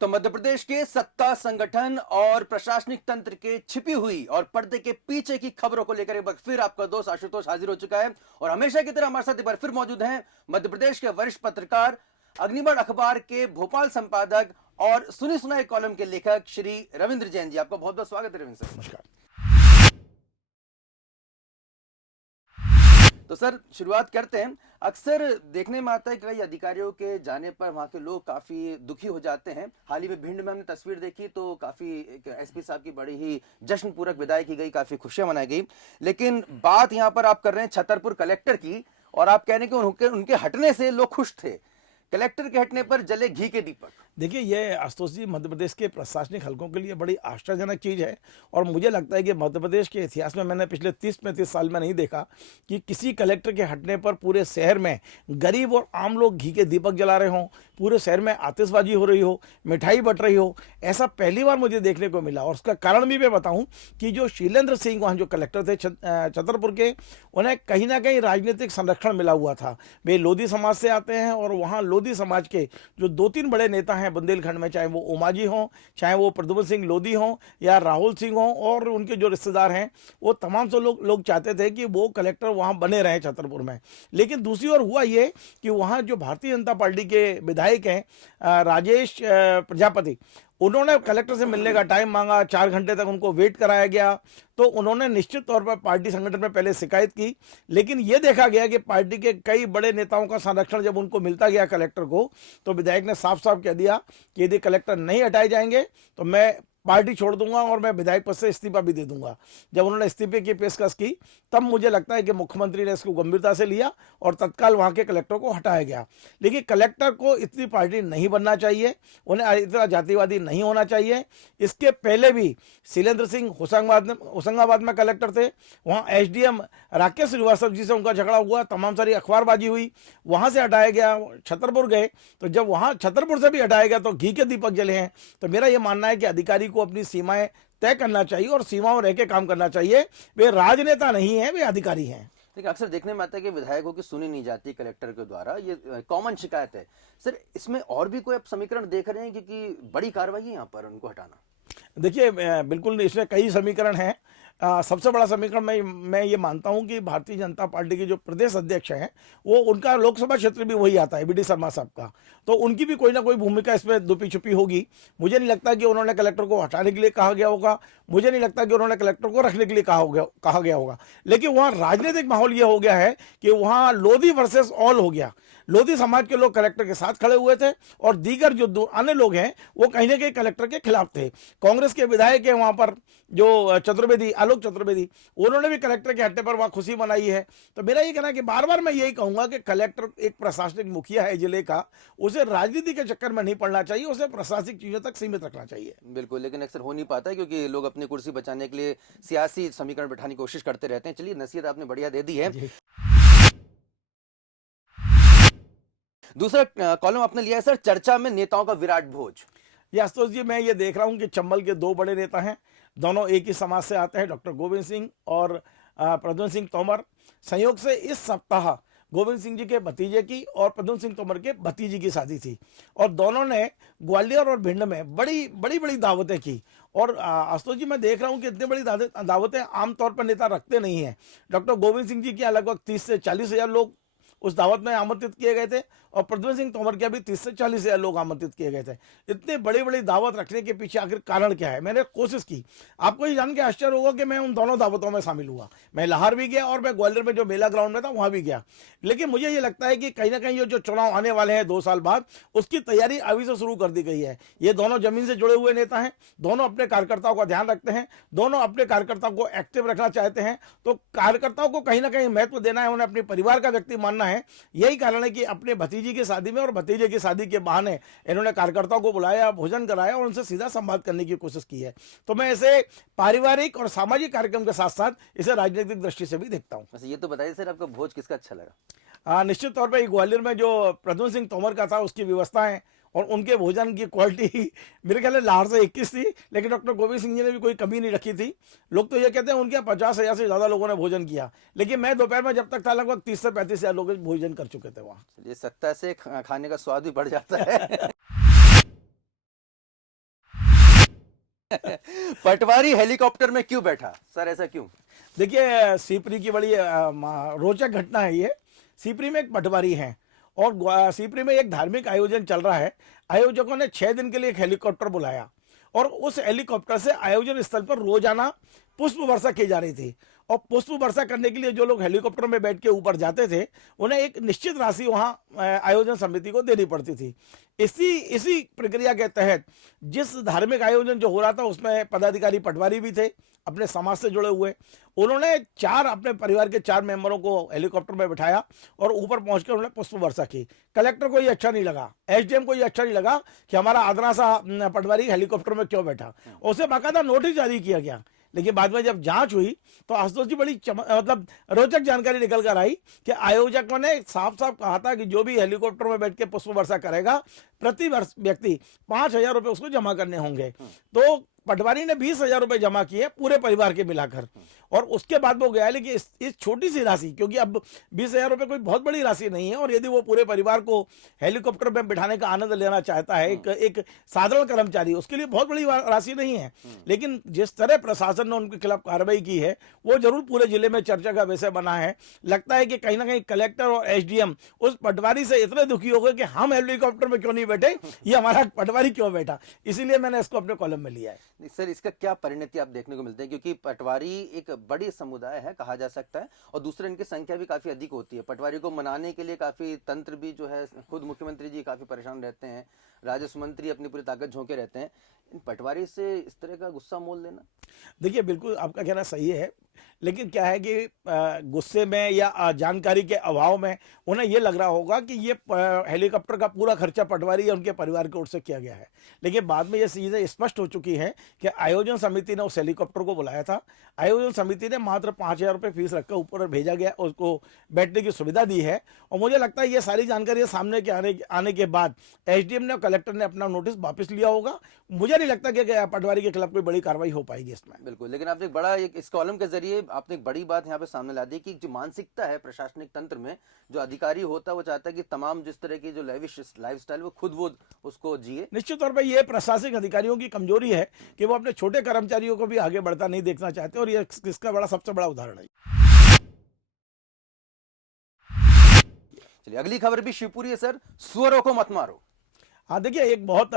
तो मध्य प्रदेश के सत्ता संगठन और प्रशासनिक तंत्र के छिपी हुई और पर्दे के पीछे की खबरों को लेकर एक बार फिर आपका दोस्त आशुतोष हाजिर हो चुका है। और हमेशा की तरह हमारे साथ एक बार फिर मौजूद हैं मध्य प्रदेश के वरिष्ठ पत्रकार, अग्निबाण अखबार के भोपाल संपादक और सुनी सुनाई कॉलम के लेखक श्री रविंद्र जैन जी। आपका बहुत बहुत स्वागत है रविंद्र सर। नमस्कार। तो सर शुरुआत करते हैं। अक्सर देखने में आता है कि कई अधिकारियों के जाने पर वहां के लोग काफी दुखी हो जाते हैं। हाल ही में भिंड में हमने तस्वीर देखी तो काफी एसपी साहब की बड़ी ही जश्न पूर्वक विदाई की गई, काफी खुशियां मनाई गई। लेकिन बात यहां पर आप कर रहे हैं छतरपुर कलेक्टर की और आप कह रहे हैं कि उनके हटने से लोग खुश थे। कलेक्टर के हटने पर जले घी के दीपक। देखिए, ये आशुतोष जी मध्य प्रदेश के प्रशासनिक हलकों के लिए बड़ी आश्चर्यजनक चीज़ है। और मुझे लगता है कि मध्य प्रदेश के इतिहास में मैंने पिछले 30-35 साल में नहीं देखा कि किसी कलेक्टर के हटने पर पूरे शहर में गरीब और आम लोग घी के दीपक जला रहे हों, पूरे शहर में आतिशबाजी हो रही हो, मिठाई बट रही हो। ऐसा पहली बार मुझे देखने को मिला। और उसका कारण भी मैं बताऊं कि जो शैलेंद्र सिंह वहाँ जो कलेक्टर थे छतरपुर के, उन्हें कहीं ना कहीं राजनीतिक संरक्षण मिला हुआ था। वे लोधी समाज से आते हैं और वहाँ लोधी समाज के जो 2-3 बड़े नेता हैं बुंदेलखंड में, चाहे वो उमाजी हों, चाहे वो प्रद्युम्न सिंह लोधी हों या राहुल सिंह हों, और उनके जो रिश्तेदार हैं, वो तमाम से लोग चाहते थे कि वो कलेक्टर वहाँ बने रहें छतरपुर में। लेकिन दूसरी ओर हुआ ये कि वहाँ जो भारतीय जनता पार्टी के विधायक हैं राजेश प्रजापति, उन्होंने कलेक्टर से मिलने का टाइम मांगा। 4 घंटे तक उनको वेट कराया गया। तो उन्होंने निश्चित तौर पर पार्टी संगठन में पहले शिकायत की, लेकिन यह देखा गया कि पार्टी के कई बड़े नेताओं का संरक्षण जब उनको मिलता गया कलेक्टर को, तो विधायक ने साफ साफ कह दिया कि यदि कलेक्टर नहीं हटाए जाएंगे तो मैं पार्टी छोड़ दूंगा और मैं विधायक पद से इस्तीफा भी दे दूंगा। जब उन्होंने इस्तीफे की पेशकश की, तब मुझे लगता है कि मुख्यमंत्री ने इसको गंभीरता से लिया और तत्काल वहां के कलेक्टर को हटाया गया। लेकिन कलेक्टर को इतनी पार्टी नहीं बनना चाहिए, उन्हें इतना जातिवादी नहीं होना चाहिए। इसके पहले भी शैलेंद्र सिंह होशंगाबाद में कलेक्टर थे, वहाँ एसडीएम राकेश श्रीवास्तव जी से उनका झगड़ा हुआ, तमाम सारी अखबारबाजी हुई, वहां से हटाया गया। छतरपुर गए तो जब वहां छतरपुर से भी हटाया गया तो घी के दीपक जले हैं। तो मेरा यह मानना है कि अधिकारी को अपनी सीमाएं तय करना चाहिए और सीमाओं रह के काम करना चाहिए। वे राजनेता नहीं है, वे अधिकारी हैं। देखिए, अक्सर देखने में आता है कि विधायकों की सुनी नहीं जाती कलेक्टर के द्वारा, ये कॉमन शिकायत है। सर, इसमें और भी कोई आप समीकरण देख रहे हैं क्योंकि बड़ी कार्रवाई है यहाँ पर उनको हटाना? देखिए, बिल्कुल इसमें कई समीकरण हैं। सबसे बड़ा समीकरण मैं ये मानता हूं कि भारतीय जनता पार्टी के जो प्रदेश अध्यक्ष हैं, वो उनका लोकसभा क्षेत्र भी वही आता है, बीडी शर्मा साहब का। तो उनकी भी कोई ना कोई भूमिका इसमें दुपी छुपी होगी। मुझे नहीं लगता कि उन्होंने कलेक्टर को हटाने के लिए कहा गया होगा, मुझे नहीं लगता कि उन्होंने कलेक्टर को रखने के लिए कहा गया होगा। लेकिन वहाँ राजनीतिक माहौल ये हो गया है कि वहाँ लोधी वर्सेस ऑल हो गया। लोधी समाज के लोग कलेक्टर के साथ खड़े हुए थे और दीगर जो अन्य लोग हैं वो कहीं ना कहीं कलेक्टर के खिलाफ थे। कांग्रेस के विधायक है वहां पर जो आलोक चतुर्वेदी, उन्होंने भी कलेक्टर के हटने पर वहां खुशी मनाई है। तो मेरा ये कहना है कि बार बार मैं यही कहूंगा कि कलेक्टर एक प्रशासनिक मुखिया है जिले का, उसे राजनीति के चक्कर में नहीं पड़ना चाहिए, उसे प्रशासनिक चीजों तक सीमित रखना चाहिए। बिल्कुल, लेकिन अक्सर हो नहीं पाता है क्योंकि लोग अपनी कुर्सी बचाने के लिए सियासी समीकरण बैठाने की कोशिश करते रहते हैं। चलिए, नसीहत आपने बढ़िया दे दी है। दूसरा कॉलम आपने लिया है सर, चर्चा में नेताओं का विराट भोज। आशुतोष जी, मैं ये देख रहा हूं कि चंबल के 2 बड़े नेता हैं, दोनों एक ही समाज से आते हैं, डॉक्टर गोविंद सिंह और प्रद्युम्न सिंह तोमर। संयोग से इस सप्ताह गोविंद सिंह जी के भतीजे की और प्रद्युम्न सिंह तोमर के भतीजी की शादी थी और दोनों ने ग्वालियर और भिंड में बड़ी बड़ी दावतें की। और आशुतोष जी, मैं देख रहा हूं कि इतनी बड़ी दावतें आमतौर पर नेता रखते नहीं हैं। डॉक्टर गोविंद सिंह जी के लगभग 30 से 40 हजार लोग उस दावत में आमंत्रित किए गए थे और प्रद्युम्न सिंह तोमर के भी 30 से 40 हजार लोग आमंत्रित किए गए थे। इतने बड़ी बड़ी दावत रखने के पीछे आखिर कारण क्या है? मैंने कोशिश की। आपको ये जान के आश्चर्य होगा कि मैं उन दोनों दावतों में शामिल हुआ। मैं लाहौर भी गया और मैं ग्वालियर में जो मेला ग्राउंड में था वहां भी गया। लेकिन मुझे ये लगता है कि कहीं ना कहीं जो चुनाव आने वाले हैं 2 साल बाद, उसकी तैयारी अभी से शुरू कर दी गई है। ये दोनों जमीन से जुड़े हुए नेता हैं, दोनों अपने कार्यकर्ताओं का ध्यान रखते हैं, दोनों अपने कार्यकर्ताओं को एक्टिव रखना चाहते हैं। तो कार्यकर्ताओं को कहीं ना कहीं महत्व देना है, उन्हें अपने परिवार का व्यक्ति मानना है। यही कारण है कि अपने भतीजी की शादी में और भतीजे की शादी के बहाने इन्होंने कार्यकर्ताओं को बुलाया, भोजन कराया और उनसे सीधा संवाद करने की कोशिश की है। तो मैं इसे पारिवारिक और सामाजिक कार्यक्रम के साथ साथ इसे राजनीतिक दृष्टि से भी देखता हूं। ये तो बताइए सर, आपका भोज किसका अच्छा लगा? निश्चित तौर पर ग्वालियर में जो प्रद्युम्न सिंह तोमर का था उसकी व्यवस्थाएं और उनके भोजन की क्वालिटी मेरे ख्याल लाहौर से 21 थी, लेकिन डॉक्टर गोविंद सिंह जी ने भी कोई कमी नहीं रखी थी। लोग तो ये कहते हैं उनके 50 हजार से ज़्यादा लोगों ने भोजन किया, लेकिन मैं दोपहर में जब तक था लगभग 30 से 35 हजार लोग भोजन कर चुके थे वहाँ। चलिए, सत्ता से खाने का स्वाद भी बढ़ जाता है। पटवारी हेलीकॉप्टर में क्यों बैठा सर, ऐसा क्यों? देखिए सीपरी की बड़ी रोचक घटना है ये। सीपरी में एक पटवारी हैं और सीपरी में एक धार्मिक आयोजन चल रहा है। आयोजकों ने 6 दिन के लिए एक हेलीकॉप्टर बुलाया और उस हेलीकॉप्टर से आयोजन स्थल पर रोजाना पुष्प वर्षा की जा रही थी। और पुष्प वर्षा करने के लिए जो लोग हेलीकॉप्टर में बैठ के ऊपर जाते थे उन्हें एक निश्चित राशि वहां आयोजन समिति को देनी पड़ती थी। इसी इसी प्रक्रिया के तहत जिस धार्मिक आयोजन जो हो रहा था उसमें पदाधिकारी पटवारी भी थे, अपने समाज से जुड़े हुए। उन्होंने अपने परिवार के 4 मेंबरों को हेलीकॉप्टर में बिठाया और ऊपर पहुंचकर उन्होंने पुष्प वर्षा की। कलेक्टर को ये अच्छा नहीं लगा, एसडीएम को ये अच्छा नहीं लगा कि हमारा आदरा सा पटवारी हेलीकॉप्टर में क्यों बैठा। उसे बाकायदा नोटिस जारी किया गया। लेकिन बाद में जब जांच हुई तो आशुतोष जी बड़ी मतलब रोचक जानकारी निकल कर आई कि आयोजकों ने साफ साफ कहा था कि जो भी हेलीकॉप्टर में बैठ के पुष्प वर्षा करेगा प्रति वर्ष व्यक्ति 5,000 रुपए उसको जमा करने होंगे। तो पटवारी ने 20,000 रुपए जमा किए पूरे परिवार के मिलाकर और उसके बाद वो गया। लेकिन इस छोटी सी राशि, क्योंकि अब 20,000 रुपए कोई बहुत बड़ी राशि नहीं है और यदि वो पूरे परिवार को हेलीकॉप्टर में बिठाने का आनंद लेना चाहता है एक साधारण कर्मचारी, उसके लिए बहुत बड़ी राशि नहीं है। लेकिन जिस तरह प्रशासन ने उनके खिलाफ कार्रवाई की है वो जरूर पूरे जिले में चर्चा का विषय बना है। लगता है कि कहीं ना कहीं कलेक्टर और एसडीएम उस पटवारी से इतने दुखी हो गए कि हम हेलीकॉप्टर में क्यों नहीं बैठे, ये हमारा पटवारी क्यों बैठा। इसीलिए मैंने इसको अपने कॉलम में लिया है। सर इसका क्या परिणति आप देखने को मिलते हैं, क्योंकि पटवारी एक बड़ी समुदाय है कहा जा सकता है और दूसरे इनकी संख्या भी काफी अधिक होती है। पटवारी को मनाने के लिए काफी तंत्र भी जो है, खुद मुख्यमंत्री जी काफी परेशान रहते हैं, राजस्व मंत्री अपनी पूरी ताकत झोंके रहते हैं। इन पटवारी से इस तरह का गुस्सा मोल लेना, देखिए बिल्कुल आपका कहना सही है, लेकिन क्या है कि गुस्से में या जानकारी के अभाव में उन्हें ये लग रहा होगा कि ये हेलीकॉप्टर का पूरा खर्चा पटवारी या उनके परिवार की ओर से किया गया है। लेकिन बाद में ये चीज़ें स्पष्ट हो चुकी हैं कि आयोजन समिति ने उस हेलीकॉप्टर को बुलाया था। आयोजन समिति ने मात्र 5,000 रुपये फीस रखकर ऊपर भेजा गया, उसको बैठने की सुविधा दी है। और मुझे लगता है ये सारी जानकारी सामने के आने के बाद एसडीएम ने और कलेक्टर ने अपना नोटिस वापस लिया होगा। मुझे नहीं लगता कि पटवारी के खिलाफ कोई बड़ी कार्रवाई हो पाएगी इसमें। बिल्कुल, लेकिन आपने इस कॉलम के जरिए आपने एक बड़ी बात यहाँ पे सामने ला दी कि जो मानसिकता है प्रशासनिक तंत्र में, जो अधिकारी होता है वो चाहता है कि तमाम जिस तरह की जो लेविश लाइफस्टाइल वो खुद वो उसको जिए। निश्चित तौर पर ये प्रशासनिक अधिकारियों की कमजोरी है कि वो अपने छोटे कर्मचारियों को भी आगे बढ़ता नहीं देखना चाहते और ये इसका सबसे बड़ा उदाहरण है। चलिए अगली खबर भी शिवपुरी है सर, सुअरों को मत मारो। हाँ देखिए, एक बहुत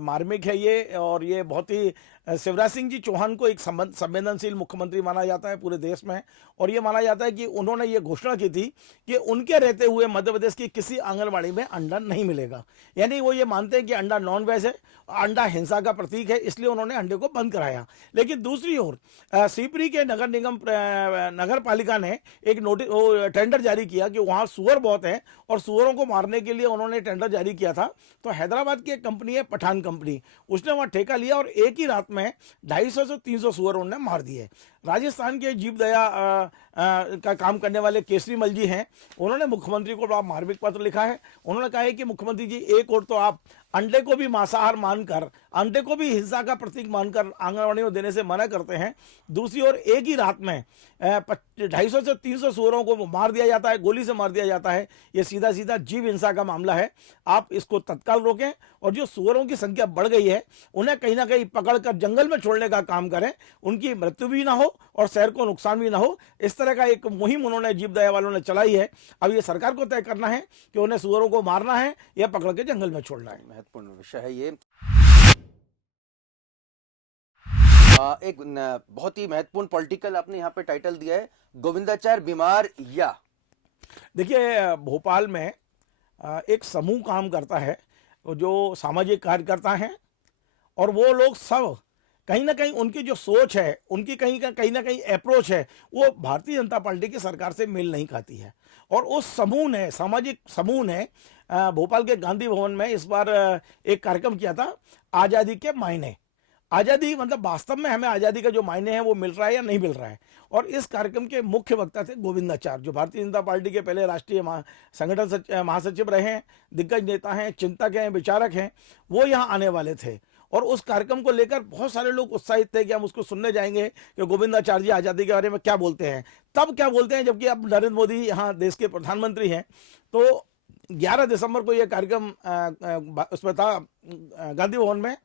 मार्मिक है ये और ये बहुत ही शिवराज सिंह जी चौहान को एक संवेदनशील मुख्यमंत्री माना जाता है पूरे देश में। और ये माना जाता है कि उन्होंने ये घोषणा की थी कि उनके रहते हुए मध्य प्रदेश की किसी आंगनबाड़ी में अंडा नहीं मिलेगा। यानी वो ये मानते हैं कि अंडा नॉन वेज है, अंडा हिंसा का प्रतीक है, इसलिए उन्होंने अंडे को बंद कराया। लेकिन दूसरी ओर सीपरी के नगर निगम नगर पालिका ने एक टेंडर जारी किया कि वहाँ सुअर बहुत हैं और सुअरों को मारने के लिए उन्होंने टेंडर जारी किया था। तो हैदराबाद की एक कंपनी है पठान कंपनी, उसने वहाँ ठेका लिया और एक ही रात में 250 से 300 सुअर उन्होंने मार दिए। राजस्थान के जीव दया का काम करने वाले केसरी मल जी हैं, उन्होंने मुख्यमंत्री को बड़ा मार्मिक पत्र लिखा है। उन्होंने कहा है कि मुख्यमंत्री जी, एक और तो आप अंडे को भी मांसाहार मानकर, अंडे को भी हिंसा का प्रतीक मानकर आंगनबाड़ी में देने से मना करते हैं, दूसरी ओर एक ही रात में 250 से 300 सुअरों को मार दिया जाता है, गोली से मार दिया जाता है। ये सीधा सीधा जीव हिंसा का मामला है। आप इसको तत्काल रोकें और जो सुअरों की संख्या बढ़ गई है उन्हें कहीं ना कहीं पकड़कर जंगल में छोड़ने का काम करें, उनकी मृत्यु भी ना हो और शहर को नुकसान भी ना हो। इस तरह का एक मुहिम उन्होंने जीव दया वालों ने चलाई है। अब ये सरकार को तय करना है कि उन्हें सुअरों को मारना है या पकड़ के जंगल में छोड़ना है। महत्वपूर्ण विषय है ये। एक बहुत ही महत्वपूर्ण पॉलिटिकल आपने यहाँ पे टाइटल दिया है, गोविंदाचार्य बीमार या। देखिए, भोपाल में एक समूह काम करता है जो सामाजिक कार्यकर्ता हैं और वो लोग सब कहीं ना कहीं उनकी जो सोच है, उनकी कहीं ना कहीं अप्रोच है, वो भारतीय जनता पार्टी की सरकार से मेल नहीं खाती है। और उस समूह ने, सामाजिक समूह ने भोपाल के गांधी भवन में इस बार एक कार्यक्रम किया था, आज़ादी के मायने। आज़ादी मतलब वास्तव में हमें आज़ादी का जो मायने है वो मिल रहा है या नहीं मिल रहा है। और इस कार्यक्रम के मुख्य वक्ता थे गोविंदाचार्य, जो भारतीय जनता पार्टी के पहले राष्ट्रीय संगठन महासचिव रहे हैं, दिग्गज नेता हैं, चिंतक हैं, विचारक हैं। वो यहाँ आने वाले थे और उस कार्यक्रम को लेकर बहुत सारे लोग उत्साहित थे कि हम उसको सुनने जाएंगे कि गोविंदाचार्य जी आज़ादी के बारे में क्या बोलते हैं, तब क्या बोलते हैं, जबकि अब नरेंद्र मोदी यहाँ देश के प्रधानमंत्री हैं। तो 11 दिसंबर को यह कार्यक्रम उसमें था गांधी भवन में।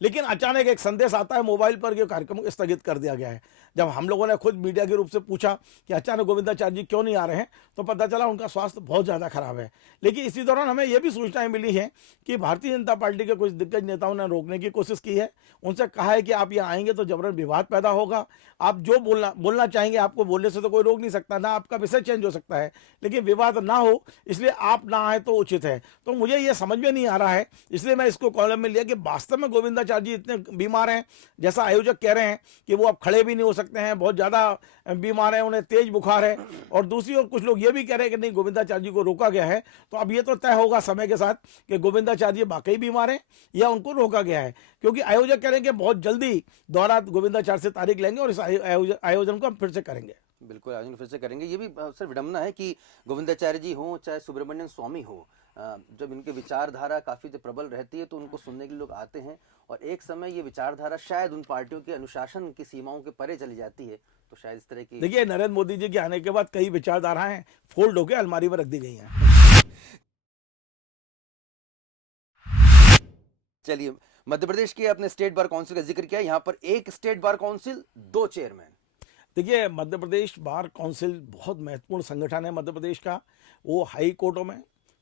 लेकिन अचानक एक संदेश आता है मोबाइल पर कि कार्यक्रम स्थगित कर दिया गया है। जब हम लोगों ने खुद मीडिया के रूप से पूछा कि अचानक गोविंदाचार्य जी क्यों नहीं आ रहे हैं, तो पता चला उनका स्वास्थ्य बहुत ज़्यादा खराब है। लेकिन इसी दौरान हमें यह भी सूचनाएं मिली हैं कि भारतीय जनता पार्टी के कुछ दिग्गज नेताओं ने रोकने की कोशिश की है। उनसे कहा है कि आप यहाँ आएंगे तो जबरन विवाद पैदा होगा, आप जो बोलना चाहेंगे आपको बोलने से तो कोई रोक नहीं सकता, ना आपका विषय चेंज हो सकता है, लेकिन विवाद ना हो इसलिए आप ना आए तो उचित है। तो मुझे ये समझ में नहीं आ रहा है, इसलिए मैं इसको कॉलम में लिया कि वास्तव में गोविंदाचार्य जी इतने बीमार हैं जैसा आयोजक कह रहे हैं कि वो अब खड़े भी नहीं हो सकते हैं, बहुत ज़्यादा बीमार हैं, उन्हें तेज बुखार है। और दूसरी ओर कुछ लोग ये भी कह रहे हैं कि नहीं, गोविंदाचार्य जी को रोका गया है। तो अब ये तो तय होगा समय के साथ कि गोविंदाचार्य जी वाकई बीमार हैं या उनको रोका गया है, क्योंकि आयोजक कह रहे हैं कि बहुत जल्दी दोबारा गोविंदाचार्य से तारीख लेंगे और इस आयोजन को हम फिर से करेंगे। बिल्कुल, आयोजन फिर से करेंगे। ये भी सर विडम्बना है कि गोविंदाचार्य जी हों चाहे सुब्रमण्यम स्वामी हो, जब इनकी विचारधारा काफ़ी जब प्रबल रहती है तो उनको सुनने के लोग आते हैं, और एक समय ये विचारधारा शायद उन पार्टियों के अनुशासन की सीमाओं के परे चली जाती है, तो शायद इस तरह की। देखिए, नरेंद्र मोदी जी के आने के बाद कई विचारधाराएं फोल्ड होकर अलमारी में रख दी गई हैं। चलिए, मध्य प्रदेश के अपने स्टेट बार काउंसिल का जिक्र किया। यहाँ पर एक स्टेट बार काउंसिल, 2 चेयरमैन। देखिए, मध्य प्रदेश बार काउंसिल बहुत महत्वपूर्ण संगठन है मध्य प्रदेश का। वो हाई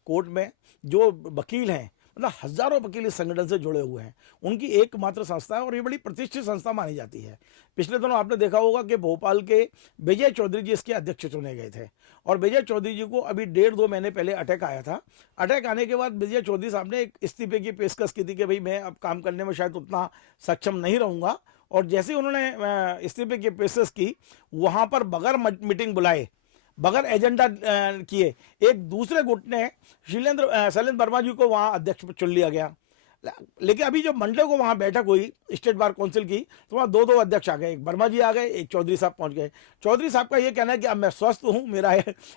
कोर्ट में जो वकील हैं, मतलब हजारों वकील इस संगठन से जुड़े हुए हैं, उनकी एकमात्र संस्था है और ये बड़ी प्रतिष्ठित संस्था मानी जाती है। पिछले दिनों आपने देखा होगा कि भोपाल के विजय चौधरी जी इसके अध्यक्ष चुने गए थे, और विजय चौधरी जी को अभी 1.5-2 महीने पहले अटैक आया था। अटैक आने के बाद विजय चौधरी साहब ने एक इस्तीफे की पेशकश की थी कि भाई मैं अब काम करने में शायद उतना सक्षम नहीं रहूँगा, और जैसे ही उन्होंने इस्तीफे की पेशकश की, वहाँ पर बगैर मीटिंग बुलाए, बगैर एजेंडा किए, एक दूसरे गुट ने शैलेंद्र वर्मा जी को वहाँ अध्यक्ष चुन लिया गया। लेकिन अभी जब मंडे को वहाँ बैठक हुई स्टेट बार काउंसिल की, तो वहाँ 2 अध्यक्ष आ गए, एक वर्मा जी आ गए, एक चौधरी साहब पहुँच गए। चौधरी साहब का ये कहना है कि अब मैं स्वस्थ हूँ,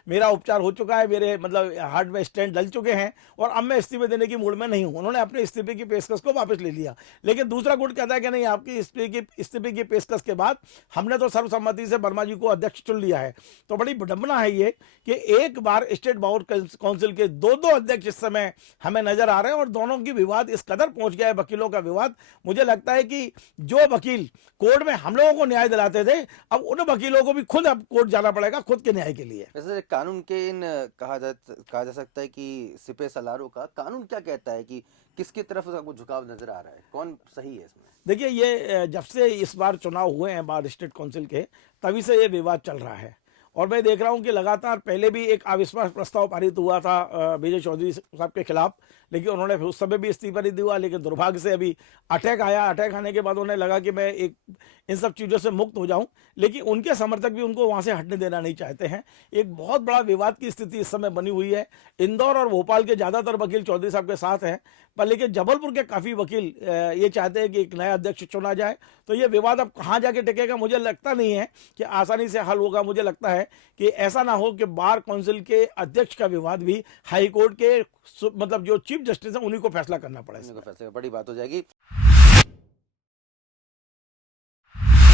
मेरा उपचार हो चुका है, मेरे मतलब हार्ट में स्टेंट डल चुके हैं, और अब मैं इस्तीफे देने की मूड में नहीं हूँ। उन्होंने अपने इस्तीफे की पेशकश को वापस ले लिया। लेकिन दूसरा गुट कहता है कि नहीं, आपकी इस्तीफे की पेशकश के बाद हमने तो सर्वसम्मति से वर्मा जी को अध्यक्ष चुन लिया है। तो बड़ी विडंबना है ये कि एक बार स्टेट बार काउंसिल के 2 अध्यक्ष इस समय हमें नजर आ रहे हैं, और दोनों की विवाद इस कदर पहुंच गया है, वकीलों का विवाद। मुझे लगता है कि जो वकील कोर्ट में हम लोगों को न्याय दिलाते थे, अब उन वकीलों को भी खुद अब कोर्ट जाना पड़ेगा खुद के न्याय के लिए। वैसे कानून के इन कहा जा सकता है कि सिपे सलारों का कानून क्या कहता है कि किसकी तरफ आपको झुकाव नजर आ रहा है, कौन सही है इसमें? देखिए, ये जब से इस बार चुनाव हुए हैं बार स्टेट काउंसिल के, तभी से ये विवाद चल रहा है। और मैं देख रहा हूं कि लगातार पहले भी एक अविश्वास प्रस्ताव पारित हुआ था विजय चौधरी साहब के खिलाफ, लेकिन उन्होंने उस समय भी इस्तीफा नहीं दिया। लेकिन दुर्भाग्य से अभी अटैक आया, अटैक आने के बाद उन्हें लगा कि मैं इन सब चीज़ों से मुक्त हो जाऊं, लेकिन उनके समर्थक भी उनको वहां से हटने देना नहीं चाहते हैं। एक बहुत बड़ा विवाद की स्थिति इस समय बनी हुई है। इंदौर और भोपाल के ज़्यादातर वकील चौधरी साहब के साथ हैं, पर लेकिन जबलपुर के काफ़ी वकील ये चाहते हैं कि एक नया अध्यक्ष चुना जाए। तो ये विवाद अब कहाँ जाके टिकेगा, मुझे लगता नहीं है कि आसानी से हल होगा। मुझे लगता है कि ऐसा ना हो कि बार काउंसिल के अध्यक्ष का विवाद भी हाई कोर्ट के मतलब जो चीफ जस्टिस है उन्हीं को फैसला करना पड़े। फैसला बड़ी बात हो जाएगी।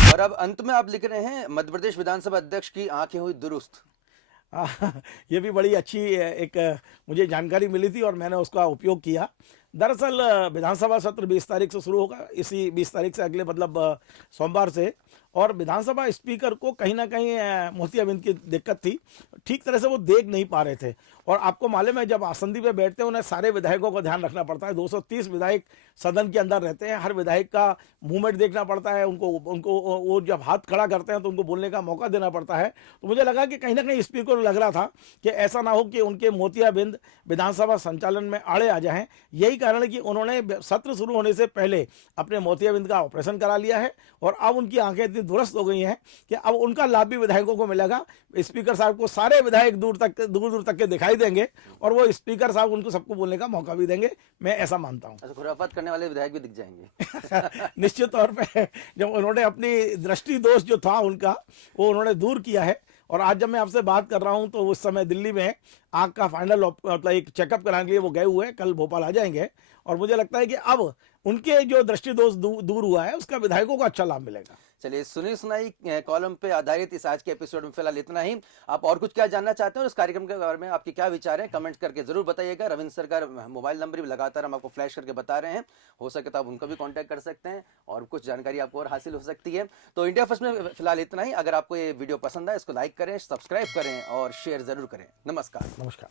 और अब अंत में आप लिख रहे हैं, मध्य प्रदेश विधानसभा अध्यक्ष की आंखें हुई दुरुस्त। ये भी बड़ी अच्छी एक मुझे जानकारी मिली थी और मैंने उसका उपयोग किया। दरअसल विधानसभा सत्र 20 तारीख से शुरू होगा, इसी 20 तारीख से अगले मतलब सोमवार से, और विधानसभा स्पीकर को कहीं ना कहीं मोतियाबिंद की दिक्कत थी, ठीक तरह से वो देख नहीं पा रहे थे। और आपको मालूम है, जब आसंदी पे बैठते हैं उन्हें सारे विधायकों को ध्यान रखना पड़ता है। 230 विधायक सदन के अंदर रहते हैं, हर विधायक का मूवमेंट देखना पड़ता है, उनको वो जब हाथ खड़ा करते हैं तो उनको बोलने का मौका देना पड़ता है। तो मुझे लगा कि कहीं ना कहीं स्पीकर को लग रहा था कि ऐसा ना हो कि उनके मोतियाबिंद विधानसभा संचालन में आड़े आ जाएं। यही कारण है कि उन्होंने सत्र शुरू होने से पहले अपने मोतियाबिंद का ऑपरेशन करा लिया है, और अब उनकी आंखें इतनी दुरुस्त हो गई हैं कि अब उनका लाभ भी विधायकों को मिलेगा। स्पीकर साहब को सारे विधायक दूर दूर तक के दिखाई देंगे, और वो स्पीकर साहब उनको सबको बोलने का मौका भी देंगे, मैं ऐसा मानता हूँ। खुराफात करने वाले विधायक भी दिख जाएंगे। निश्चित तौर पे जब उन्होंने अपनी दृष्टि दोष जो था उनका, वो उन्होंने दूर किया है। और आज जब मैं आपसे बात कर रहा हूं तो उस समय दिल्ली में आंख का फाइनल मतलब एक चेकअप कराने के लिए वो गए हुए हैं, कल भोपाल आ जाएंगे। और मुझे लगता है कि अब उनके जो दृष्टिदोष दूर हुआ है उसका विधायकों को अच्छा लाभ मिलेगा। चलिए, सुनी सुनाई कॉलम पे आधारित इस आज के एपिसोड में फिलहाल इतना ही। आप और कुछ क्या जानना चाहते हैं और इस कार्यक्रम के बारे में आपके क्या विचार हैं, कमेंट करके जरूर बताइएगा। रविंद्र सर का मोबाइल नंबर भी लगातार हम आपको फ्लैश करके बता रहे हैं, हो सके तो आप उनको भी कांटेक्ट कर सकते हैं और कुछ जानकारी आपको और हासिल हो सकती है। तो इंडिया फर्स्ट में फिलहाल इतना ही। अगर आपको ये वीडियो पसंद आए इसको लाइक करें, सब्सक्राइब करें और शेयर जरूर करें। नमस्कार। नमस्कार।